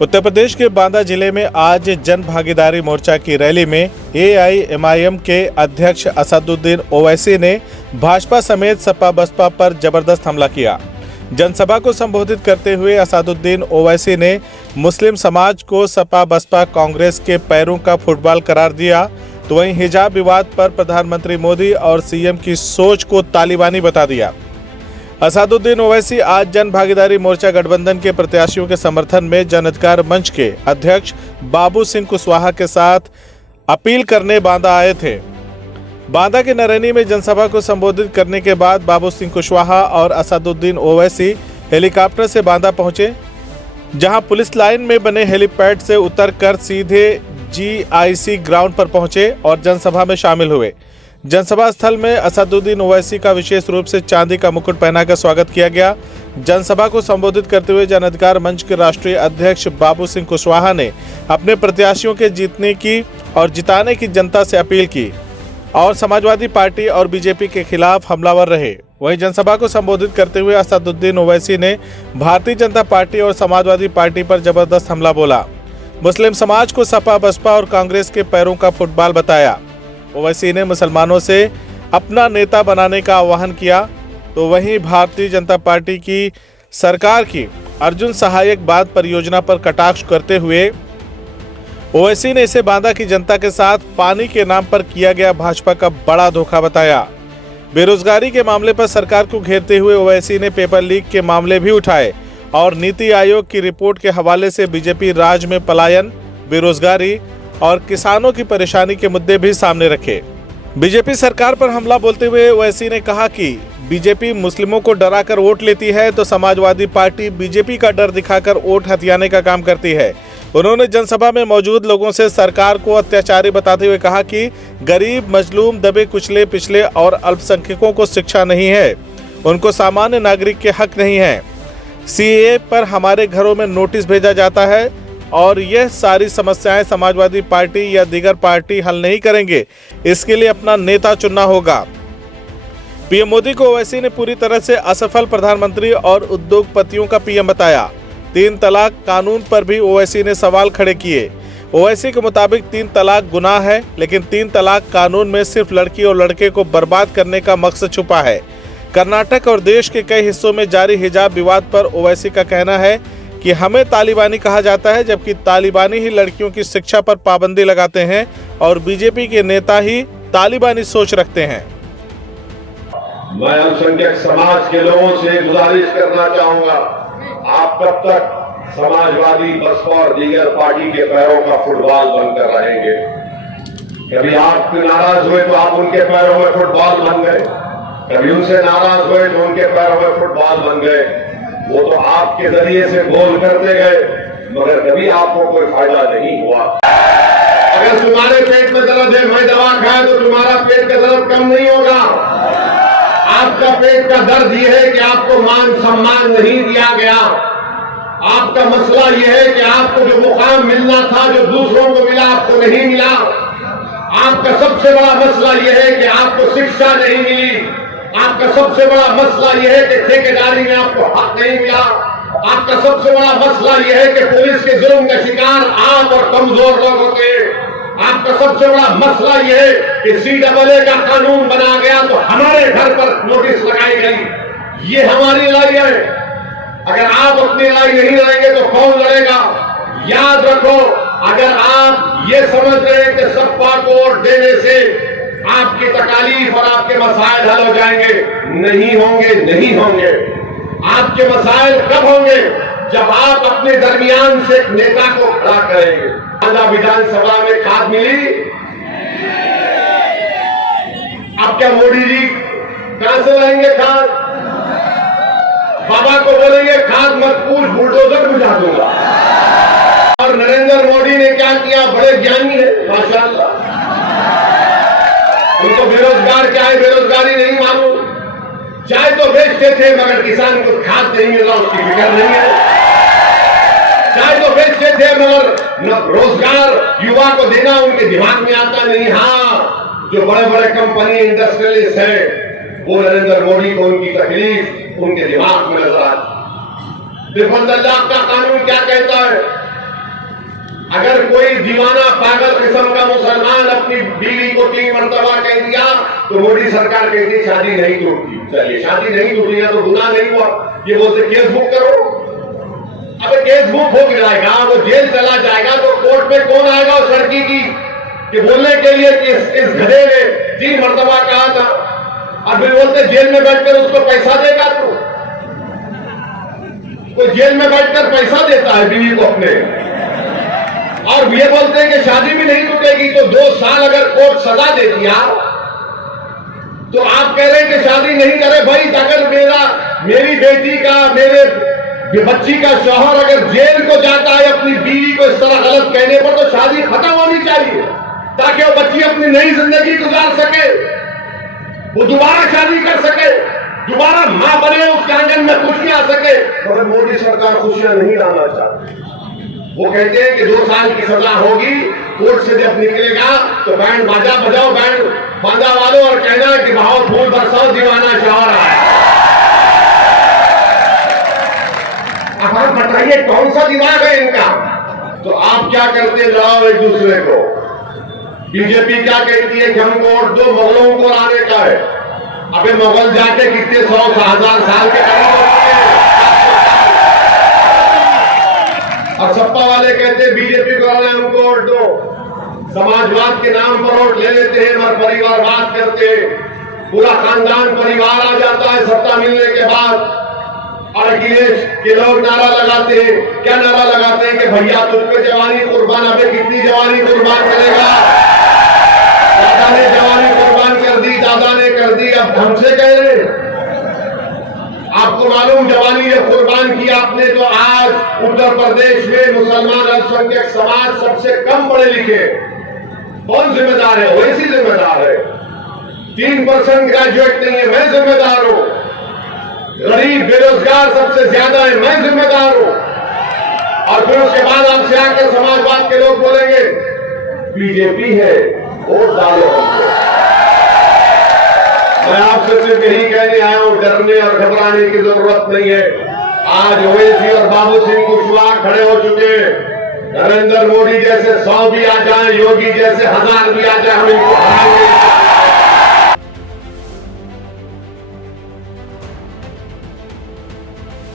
उत्तर प्रदेश के बांदा जिले में आज जन भागीदारी मोर्चा की रैली में AIMIM के अध्यक्ष असदुद्दीन ओवैसी ने भाजपा समेत सपा बसपा पर जबरदस्त हमला किया। जनसभा को संबोधित करते हुए असदुद्दीन ओवैसी ने मुस्लिम समाज को सपा बसपा कांग्रेस के पैरों का फुटबॉल करार दिया, तो वहीं हिजाब विवाद पर प्रधानमंत्री मोदी और CM की सोच को तालिबानी बता दिया। असदुद्दीन ओवैसी आज जन भागीदारी मोर्चा गठबंधन के प्रत्याशियों के समर्थन में जन अधिकार मंच के अध्यक्ष बाबू सिंह कुशवाहा के साथ अपील करने बांदा आए थे। बांदा के नरैनी में जनसभा को संबोधित करने के बाद बाबू सिंह कुशवाहा और असदुद्दीन ओवैसी हेलीकॉप्टर से बांदा पहुंचे, जहां पुलिस लाइन में बने हेलीपैड से उतरकर सीधे GIC ग्राउंड पर पहुंचे और जनसभा में शामिल हुए। जनसभा स्थल में असदुद्दीन ओवैसी का विशेष रूप से चांदी का मुकुट पहनाकर स्वागत किया गया। जनसभा को संबोधित करते हुए जन अधिकार मंच के राष्ट्रीय अध्यक्ष बाबू सिंह कुशवाहा ने अपने प्रत्याशियों के जीतने की और जिताने की जनता से अपील की और समाजवादी पार्टी और BJP के खिलाफ हमलावर रहे। वहीं जनसभा को संबोधित करते हुए असदुद्दीन ओवैसी ने भारतीय जनता पार्टी और समाजवादी पार्टी पर जबरदस्त हमला बोला। मुस्लिम समाज को सपा बसपा और कांग्रेस के पैरों का फुटबॉल बताया। ओवैसी ने मुसलमानों से अपना नेता बनाने का आह्वान किया, तो वहीं भारतीय जनता पार्टी की सरकार की अर्जुन सहायक बांध परियोजना पर कटाक्ष करते हुए ओवैसी ने इसे बांदा की जनता के साथ पानी के नाम पर किया गया भाजपा का बड़ा धोखा बताया। बेरोजगारी के मामले पर सरकार को घेरते हुए ओवैसी ने पेपर लीक के मामले भी उठाए और नीति आयोग की रिपोर्ट के हवाले से BJP राज में पलायन, बेरोजगारी और किसानों की परेशानी के मुद्दे भी सामने रखे। BJP सरकार पर हमला बोलते हुए ओवैसी ने कहा कि BJP मुस्लिमों को डराकर वोट लेती है, तो समाजवादी पार्टी BJP का डर दिखाकर वोट हथियाने का काम करती है। उन्होंने जनसभा में मौजूद लोगों से सरकार को अत्याचारी बताते हुए कहा कि गरीब, मजलूम, दबे कुचले, पिछले और अल्पसंख्यकों को शिक्षा नहीं है, उनको सामान्य नागरिक के हक नहीं है। CAA पर हमारे घरों में नोटिस भेजा जाता है और यह सारी समस्याएं समाजवादी पार्टी या दीगर पार्टी हल नहीं करेंगे, इसके लिए अपना नेता चुनना होगा। PM मोदी को ओवैसी ने पूरी तरह से असफल प्रधानमंत्री और उद्योगपतियों का PM बताया। 3 तलाक कानून पर भी ओवैसी ने सवाल खड़े किए। ओवैसी के मुताबिक 3 तलाक गुनाह है, लेकिन 3 तलाक कानून में सिर्फ लड़की और लड़के को बर्बाद करने का मकसद छुपा है। कर्नाटक और देश के कई हिस्सों में जारी हिजाब विवाद पर ओवैसी का कहना है कि हमें तालिबानी कहा जाता है, जबकि तालिबानी ही लड़कियों की शिक्षा पर पाबंदी लगाते हैं और BJP के नेता ही तालिबानी सोच रखते हैं। मैं अल्पसंख्यक समाज के लोगों से गुजारिश करना चाहूंगा, आप कब तक समाजवादी बसपा और दीगर पार्टी के पैरों का फुटबॉल बनकर रहेंगे? कभी आप नाराज हुए तो आप उनके पैरों में फुटबॉल बन गए, कभी उनसे नाराज हुए तो उनके पैरों में फुटबॉल बन गए। वो तो आपके जरिए से गोल करते गए, मगर कभी आपको कोई फायदा नहीं हुआ। अगर तुम्हारे पेट में दर्द है, मैं दवा खाए तो तुम्हारा पेट का दर्द कम नहीं होगा। आपका पेट का दर्द यह है कि आपको मान सम्मान नहीं दिया गया। आपका मसला यह है कि आपको जो मुकाम मिलना था, जो दूसरों को मिला, आपको नहीं मिला। आपका सबसे बड़ा मसला यह है कि आपको शिक्षा नहीं मिली। आपका सबसे बड़ा मसला यह है कि ठेकेदारी में आपको हक नहीं मिला। आपका सबसे बड़ा मसला यह है कि पुलिस के जुर्म का शिकार आप और कमजोर लोग होते। आपका सबसे बड़ा मसला यह है कि CAA का कानून बना गया तो हमारे घर पर नोटिस लगाई गई। ये हमारी लड़ाई है। अगर आप अपनी लड़ाई नहीं लड़ेंगे तो कौन लड़ेगा? याद रखो, अगर आप ये समझ रहे हैं कि सपा को वोट देने से आपकी तकालीफ और आपके मसाइल हल हो जाएंगे, नहीं होंगे, नहीं होंगे। आपके मसाइल कब होंगे? जब आप अपने दरमियान से एक नेता को खड़ा करेंगे। बांदा विधानसभा में खाद मिली? अब क्या मोदी जी कहां से लाएंगे खाद? बाबा को बोलेंगे खाद मत पूछ, बुलडोजर बुझा दूंगा। और नरेंद्र मोदी ने क्या किया? बड़े ज्ञानी है माशाअल्लाह। उनको बेरोजगार क्या है, बेरोजगारी नहीं मालूम। चाय तो बेचते थे, मगर किसान को खाद नहीं मिल रहा, उसकी फिक्र नहीं है। चाय तो बेचते थे, मगर रोजगार युवा को देना उनके दिमाग में आता नहीं। हाँ, जो बड़े बड़े कंपनी इंडस्ट्रियलिस्ट है, वो नरेंद्र मोदी को उनकी तकलीफ उनके दिमाग में नजर आती। 53 लाख का कानून क्या कहता है? अगर कोई दीवाना पागल किस्म का मुसलमान अपनी बीवी को 3 मरतबा कह दिया तो मोदी सरकार कहती शादी नहीं टूटती। चलिए शादी नहीं टूटी है तो गुनाह नहीं हुआ, ये बोलते केस बुक करो। अब केस बुक हो जाएगा, वो जेल चला जाएगा तो कोर्ट में कौन आएगा उस लड़की की कि बोलने के लिए कि इस गधे ने 3 मरतबा कहा था। अब भी बोलते जेल में बैठकर उसको पैसा देगा तू। कोई जेल में बैठकर पैसा देता है बीवी को अपने, और ये बोलते हैं कि शादी भी नहीं टूटेगी। तो 2 साल अगर कोर्ट सजा दे दिया तो आप कह रहे हैं कि शादी नहीं करे। भाई अगर मेरी बेटी का, मेरे बच्ची का शौहर अगर जेल को जाता है अपनी बीवी को इस तरह गलत कहने पर, तो शादी खत्म होनी चाहिए ताकि वो बच्ची अपनी नई जिंदगी गुजार सके, वो दोबारा शादी कर सके, दोबारा मां बने, उसके आंगन में खुशियां आ सके। मगर मोदी सरकार खुशियां नहीं लाना चाहती। वो कहते हैं कि 2 साल की सजा होगी, कोर्ट से जब निकलेगा तो बैंड बाजा बजाओ, बैंड बांधा वालों, और कहना कि बहुत फूल बरसाओ, दीवाना शौहर आया। अब आप बताइए कौन सा दिमाग है इनका? तो आप क्या करते लड़ाओ एक दूसरे को। बीजेपी क्या कहती है कि हमको वोट दो, मुगलों को लाने का है। अबे मुगल जाके कितने 100-1000 साल के करीब हो चुके हैं। और सपा वाले कहते हैं बीजेपी को लाने हमको वोट दो। समाजवाद के नाम पर वोट ले लेते हैं और परिवारवाद करते हैं। पूरा खानदान परिवार आ जाता है सत्ता मिलने के बाद। और अखिलेश के लोग नारा लगाते हैं, क्या नारा लगाते हैं कि भैया तुझ पे जवानी कुर्बान। अबे कितनी जवानी कुर्बान करेगा? दादा ने जवानी कुर्बान कर दी, दादा ने कर दी, अब हमसे कह रहे। आपको मालूम जवानी जब कुर्बान किया आपने, तो आज उत्तर प्रदेश में मुसलमान अल्पसंख्यक समाज सबसे कम पढ़े लिखे। कौन जिम्मेदार है? वैसी जिम्मेदार है। 3% ग्रेजुएट नहीं है, मैं जिम्मेदार हूं। गरीब बेरोजगार सबसे ज्यादा है, मैं जिम्मेदार हूं। और फिर उसके बाद आपसे आकर समाजवाद के लोग बोलेंगे बीजेपी है, वोट डालो हमको। मैं आपसे सिर्फ यही कहने आया हूं, डरने और घबराने की जरूरत नहीं है। आज ओवैसी और बाबू सिंह कुशवाहा खड़े हो चुके हैं। नरेंद्र मोदी जैसे 100 भी आ जाए, योगी जैसे 1000 भी आ जाए, हम इनको हराएंगे।